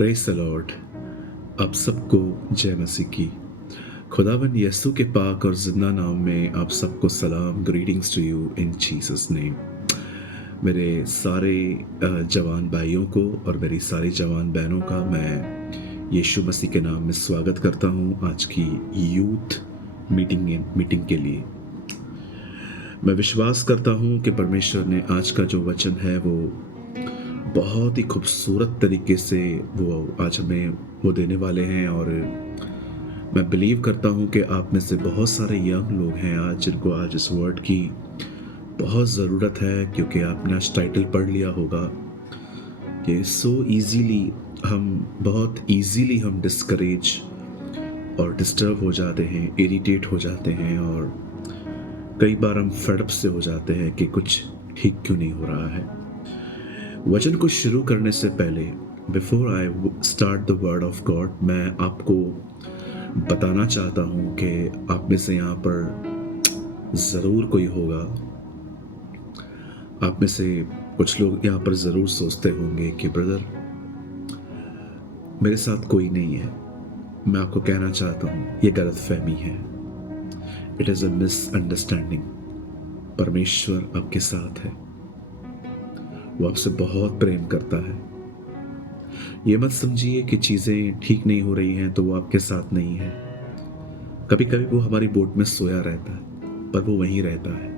Praise the Lord. आप सबको जय मसीह की। खुदावंद यीशु के पाक और ज़िंदा नाम में आप सबको सलाम, greetings to you in Jesus name. मेरे सारे जवान भाइयों को और मेरी सारी जवान बहनों का मैं यीशु मसीह के नाम में स्वागत करता हूँ आज की यूथ मीटिंग के लिए। मैं विश्वास करता हूँ कि परमेश्वर ने आज का जो वचन है वो बहुत ही खूबसूरत तरीके से वो आज हमें वो देने वाले हैं। और मैं बिलीव करता हूँ कि आप में से बहुत सारे यंग लोग हैं आज जिनको आज इस वर्ड की बहुत ज़रूरत है, क्योंकि आपने आज टाइटल पढ़ लिया होगा कि बहुत ईजीली हम डिस्करेज और डिस्टर्ब हो जाते हैं, इरिटेट हो जाते हैं और कई बार हम फेड अप से हो जाते हैं कि कुछ ठीक क्यों नहीं हो रहा है। वचन को शुरू करने से पहले, before I start the word of God, मैं आपको बताना चाहता हूँ कि आप में से यहाँ पर ज़रूर कोई होगा, आप में से कुछ लोग यहाँ पर ज़रूर सोचते होंगे कि ब्रदर मेरे साथ कोई नहीं है। मैं आपको कहना चाहता हूँ ये गलत फहमी है। It is a misunderstanding. परमेश्वर आपके साथ है, वो आपसे बहुत प्रेम करता है। ये मत समझिए कि चीज़ें ठीक नहीं हो रही हैं तो वो आपके साथ नहीं है। कभी कभी वो हमारी बोट में सोया रहता है, पर वो वहीं रहता है।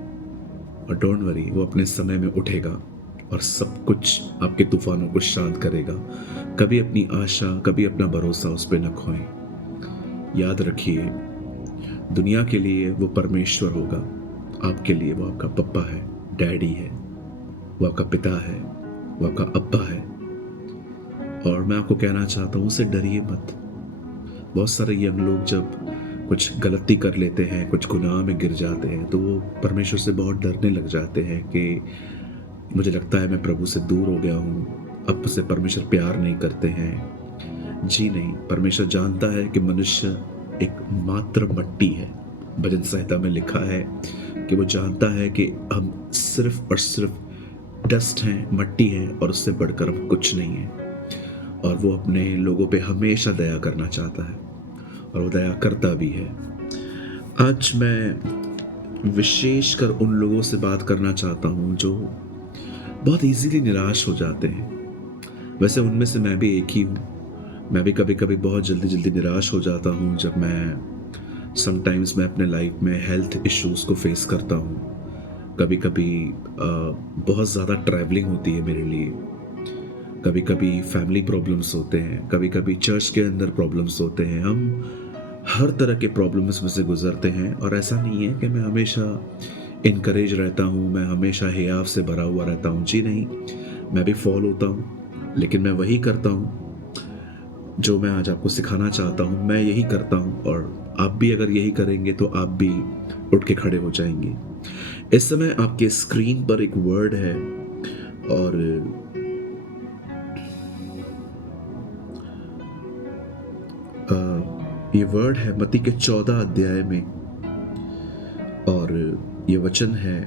और डोंट वरी, वो अपने समय में उठेगा और सब कुछ आपके तूफानों को शांत करेगा। कभी अपनी आशा, कभी अपना भरोसा उस पर न खोएं। याद रखिए, दुनिया के लिए वो परमेश्वर होगा, आपके लिए वो आपका पप्पा है, डैडी है, वो आपका पिता है, वो आपका अब्बा है। और मैं आपको कहना चाहता हूँ, उसे डरिए मत। बहुत सारे यंग लोग जब कुछ गलती कर लेते हैं, कुछ गुनाह में गिर जाते हैं, तो वो परमेश्वर से बहुत डरने लग जाते हैं कि मुझे लगता है मैं प्रभु से दूर हो गया हूँ, अब मुझसे परमेश्वर प्यार नहीं करते हैं। जी नहीं, परमेश्वर जानता है कि मनुष्य एक मात्र मट्टी है। भजन संहिता में लिखा है कि वो जानता है कि हम सिर्फ और सिर्फ डस्ट हैं, मट्टी है, और उससे बढ़कर हम कुछ नहीं है। और वो अपने लोगों पे हमेशा दया करना चाहता है और वो दया करता भी है। आज मैं विशेषकर उन लोगों से बात करना चाहता हूँ जो बहुत इजीली निराश हो जाते हैं। वैसे उनमें से मैं भी एक ही हूँ। मैं भी कभी कभी बहुत जल्दी निराश हो जाता हूँ जब समटाइम्स मैं अपने लाइफ में हेल्थ इश्यूज़ को फेस करता हूँ। कभी कभी बहुत ज़्यादा ट्रैवलिंग होती है मेरे लिए, कभी कभी फैमिली प्रॉब्लम्स होते हैं, कभी कभी चर्च के अंदर प्रॉब्लम्स होते हैं। हम हर तरह के प्रॉब्लम्स में से गुजरते हैं। और ऐसा नहीं है कि मैं हमेशा इनकरेज रहता हूँ, मैं हमेशा हियाव से भरा हुआ रहता हूँ। जी नहीं, मैं भी फॉल होता हूँ, लेकिन मैं वही करता हूँ जो मैं आज आपको सिखाना चाहता हूँ। मैं यही करता हूँ और आप भी अगर यही करेंगे तो आप भी उठ के खड़े हो जाएंगे। इस समय आपके स्क्रीन पर एक वर्ड है और ये वर्ड है मत्ती के 14 अध्याय में, और ये वचन है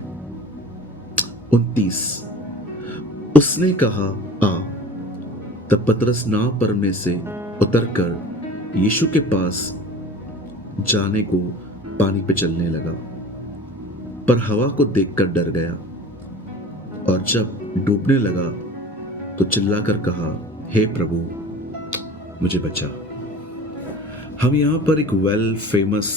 29। उसने कहा, आ। तब पतरस नाव पर में से उतरकर यीशु के पास जाने को पानी पे चलने लगा, पर हवा को देखकर डर गया और जब डूबने लगा तो चिल्लाकर कहा, हे प्रभु, मुझे बचा। हम यहाँ पर एक वेल फेमस,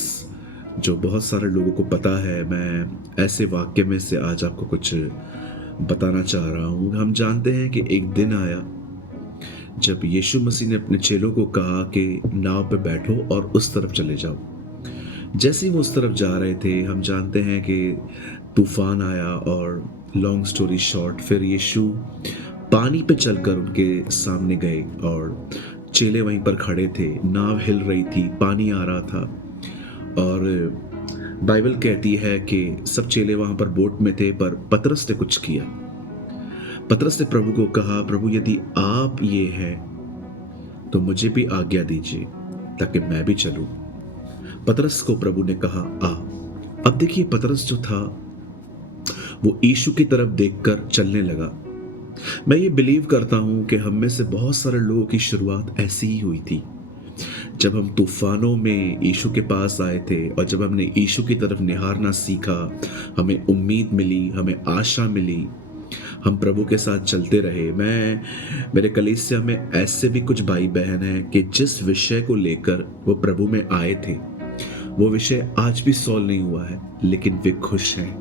जो बहुत सारे लोगों को पता है, मैं ऐसे वाक्य में से आज आपको कुछ बताना चाह रहा हूँ। हम जानते हैं कि एक दिन आया जब यीशु मसीह ने अपने चेलों को कहा कि नाव पे बैठो और उस तरफ चले जाओ। जैसे ही वो उस तरफ जा रहे थे, हम जानते हैं कि तूफान आया और लॉन्ग स्टोरी शॉर्ट, फिर यीशु पानी पे चलकर उनके सामने गए और चेले वहीं पर खड़े थे। नाव हिल रही थी, पानी आ रहा था, और बाइबल कहती है कि सब चेले वहां पर बोट में थे, पर पतरस ने कुछ किया। पतरस ने प्रभु को कहा, प्रभु यदि आप ये हैं तो मुझे भी आज्ञा दीजिए ताकि मैं भी चलूं। पतरस को प्रभु ने कहा, आ। अब देखिए, पतरस जो था वो यीशु की तरफ देखकर चलने लगा, मैं ये बिलीव करता हूँ कि हम में से बहुत सारे लोगों की शुरुआत ऐसी ही हुई थी। जब हम तूफानों में यीशु के पास आए थे और जब हमने यीशु की तरफ निहारना सीखा, हमें उम्मीद मिली, हमें आशा मिली, हम प्रभु के साथ चलते रहे। मेरे कलीसिया में ऐसे भी कुछ भाई बहन हैं कि जिस विषय को लेकर वो प्रभु में आए थे, वो विषय आज भी सॉल्व नहीं हुआ है, लेकिन वे खुश हैं।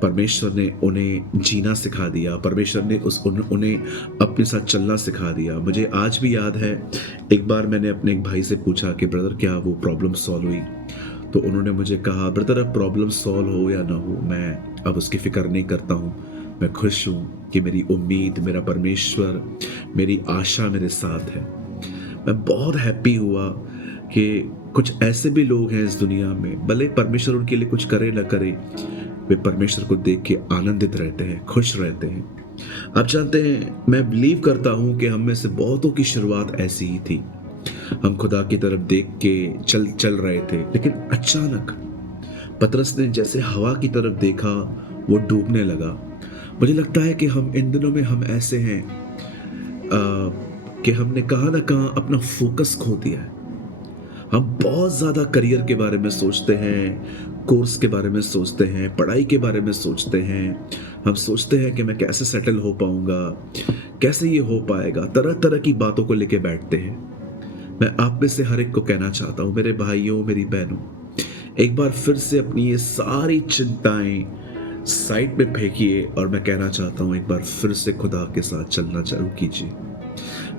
परमेश्वर ने उन्हें जीना सिखा दिया, परमेश्वर ने उन्हें अपने साथ चलना सिखा दिया। मुझे आज भी याद है, एक बार मैंने अपने एक भाई से पूछा कि ब्रदर क्या वो प्रॉब्लम सॉल्व हुई? तो उन्होंने मुझे कहा, ब्रदर अब प्रॉब्लम सॉल्व हो या ना हो, मैं अब उसकी फिक्र नहीं करता हूँ। मैं खुश हूँ कि मेरी उम्मीद, मेरा परमेश्वर, मेरी आशा मेरे साथ है। मैं बहुत हैप्पी हुआ कि कुछ ऐसे भी लोग हैं इस दुनिया में, भले परमेश्वर उनके लिए कुछ करे ना करे, वे परमेश्वर को देख के आनंदित रहते हैं, खुश रहते हैं। आप जानते हैं, मैं बिलीव करता हूं कि हम में से बहुतों की शुरुआत ऐसी ही थी। हम खुदा की तरफ देख के चल रहे थे, लेकिन अचानक पतरस ने जैसे हवा की तरफ देखा, वो डूबने लगा। मुझे लगता है कि हम इन दिनों में हम ऐसे हैं कि हमने कहाँ ना कहाँ अपना फोकस खो दिया है। हम बहुत ज़्यादा करियर के बारे में सोचते हैं, कोर्स के बारे में सोचते हैं, पढ़ाई के बारे में सोचते हैं। हम सोचते हैं कि मैं कैसे सेटल हो पाऊंगा, कैसे ये हो पाएगा, तरह तरह की बातों को लेके बैठते हैं। मैं आप में से हर एक को कहना चाहता हूँ, मेरे भाइयों, मेरी बहनों, एक बार फिर से अपनी ये सारी चिंताएं साइड में फेंकिए और मैं कहना चाहता हूँ, एक बार फिर से खुदा के साथ चलना चालू कीजिए,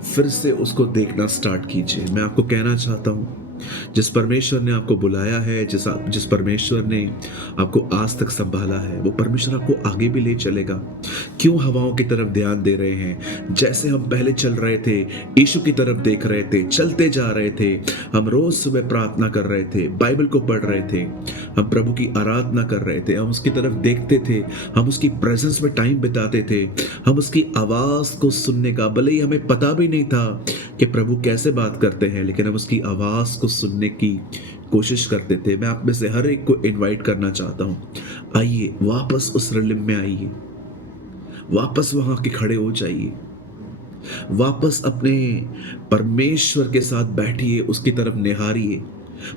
फिर से उसको देखना स्टार्ट कीजिए। मैं आपको कहना चाहता हूँ, जिस परमेश्वर ने आपको बुलाया है, जिस परमेश्वर ने आपको आज तक संभाला है, वो परमेश्वर आपको आगे भी ले चलेगा। क्यों हवाओं की तरफ ध्यान दे रहे हैं? जैसे हम पहले चल रहे थे, यीशु की तरफ देख रहे थे, चलते जा रहे थे, हम रोज सुबह प्रार्थना कर रहे थे, बाइबल को पढ़ रहे थे, हम प्रभु की आराधना कर रहे थे, हम उसकी तरफ देखते थे, हम उसकी प्रेजेंस में टाइम बिताते थे, हम उसकी आवाज को सुनने का, भले ही हमें पता भी नहीं था कि प्रभु कैसे बात करते हैं, लेकिन हम उसकी आवाज को सुनने की कोशिश करते थे। मैं आप में से हर एक को इनवाइट करना चाहता हूं, आइए वापस उस रिलिम में आइए, वापस वहां के खड़े हो जाइए, वापस अपने परमेश्वर के साथ बैठिए, उसकी तरफ निहारिए।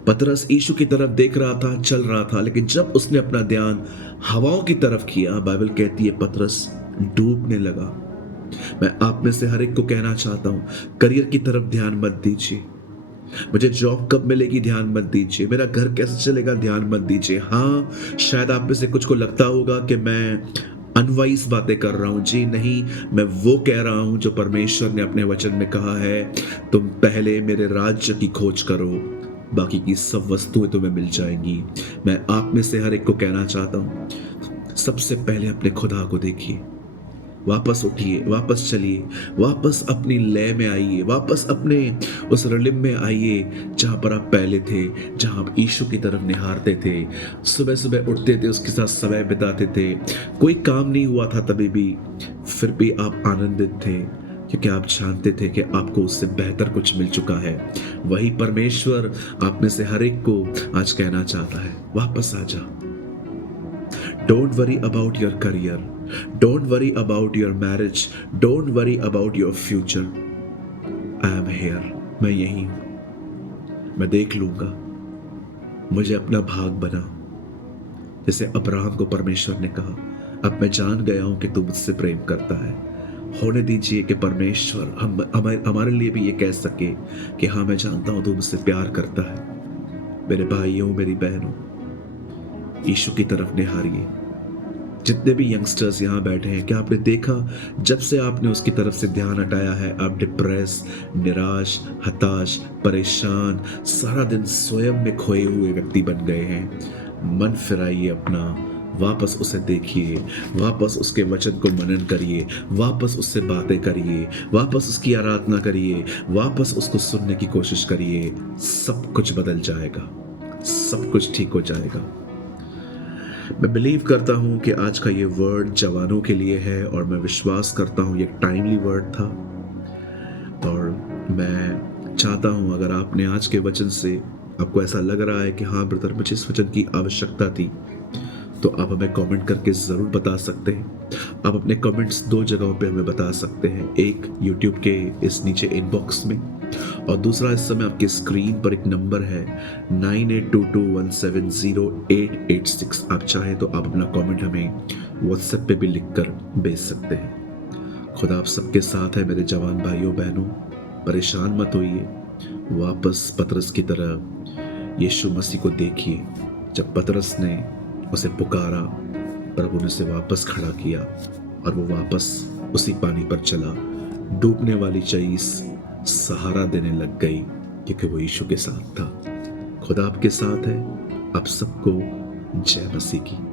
पतरस यीशु की तरफ देख रहा था, चल रहा था, लेकिन जब उसने अपना ध्यान हवाओं की तरफ किया, बाइबल कहती है पतरस डूबने लगा। मैं आप में से हर एक को कहना चाहता हूं, करियर की तरफ ध्यान मत दीजिए, मुझे जॉब कब मिलेगी ध्यान मत दीजिए, मेरा घर कैसे चलेगा ध्यान मत दीजिए। हाँ, शायद आप में से कुछ को लगता होगा कि मैं अनवाइज बातें कर रहा हूं। जी नहीं, मैं वो कह रहा हूं जो परमेश्वर ने अपने वचन में कहा है, तुम पहले मेरे राज्य की खोज करो, बाकी की सब वस्तुएं तुम्हें मिल जाएंगी। मैं आप में से हर एक को कहना चाहता हूं, सबसे पहले अपने खुदा को देखिए, वापस उठिए, वापस चलिए, वापस अपनी लय में आइए, वापस अपने उस रिलिम में आइए जहाँ पर आप पहले थे, जहाँ आप यीशु की तरफ निहारते थे, सुबह सुबह उठते थे, उसके साथ समय बिताते थे, कोई काम नहीं हुआ था तभी भी, फिर भी आप आनंदित थे, क्योंकि आप जानते थे कि आपको उससे बेहतर कुछ मिल चुका है। वही परमेश्वर आप में से हर एक को आज कहना चाहता है, वापस आ जा। Don't worry about your career. Don't worry about your marriage. Don't worry about your future. I am here. मैं यही हूं, मैं देख लूंगा, मुझे अपना भाग बना। जैसे अब्राहम को परमेश्वर ने कहा, अब मैं जान गया हूं कि तू मुझसे प्रेम करता है। होने दीजिए कि परमेश्वर हमारे लिए भी ये कह सके कि हाँ, मैं जानता हूं तू मुझसे प्यार करता है। मेरे भाइयों, मेरी बहनों, यीशु की तरफ निहारिए। जितने भी यंगस्टर्स यहाँ बैठे हैं, क्या आपने देखा, जब से आपने उसकी तरफ से ध्यान हटाया है, आप डिप्रेस, निराश, हताश, परेशान, सारा दिन स्वयं में खोए हुए व्यक्ति बन गए हैं। मन फिराइए अपना, वापस उसे देखिए, वापस उसके वचन को मनन करिए, वापस उससे बातें करिए, वापस उसकी आराधना करिए, वापस उसको सुनने की कोशिश करिए। सब कुछ बदल जाएगा, सब कुछ ठीक हो जाएगा। मैं बिलीव करता हूँ कि आज का ये वर्ड जवानों के लिए है और मैं विश्वास करता हूँ ये टाइमली वर्ड था। और मैं चाहता हूँ, अगर आपने आज के वचन से आपको ऐसा लग रहा है कि हाँ ब्रदर, मुझे इस वचन की आवश्यकता थी, तो आप हमें कमेंट करके ज़रूर बता सकते हैं। आप अपने कमेंट्स दो जगहों पे हमें बता सकते हैं, एक यूट्यूब के इस नीचे इनबॉक्स में, और दूसरा इस समय आपकी स्क्रीन पर एक नंबर है 9822170886। आप चाहें तो आप अपना कमेंट हमें व्हाट्सएप पे भी लिखकर भेज सकते हैं। खुदा आप सबके साथ है मेरे जवान भाइयों बहनों, परेशान मत होइए। वापस पतरस की तरह यीशु मसीह को देखिए। जब पतरस ने उसे पुकारा, प्रभु ने उसे वापस खड़ा किया और वो वापस उसी पानी पर चला। डूबने वाली चीज सहारा देने लग गई क्योंकि वो यीशु के साथ था। खुदा आपके साथ है। आप सबको जय मसीह की।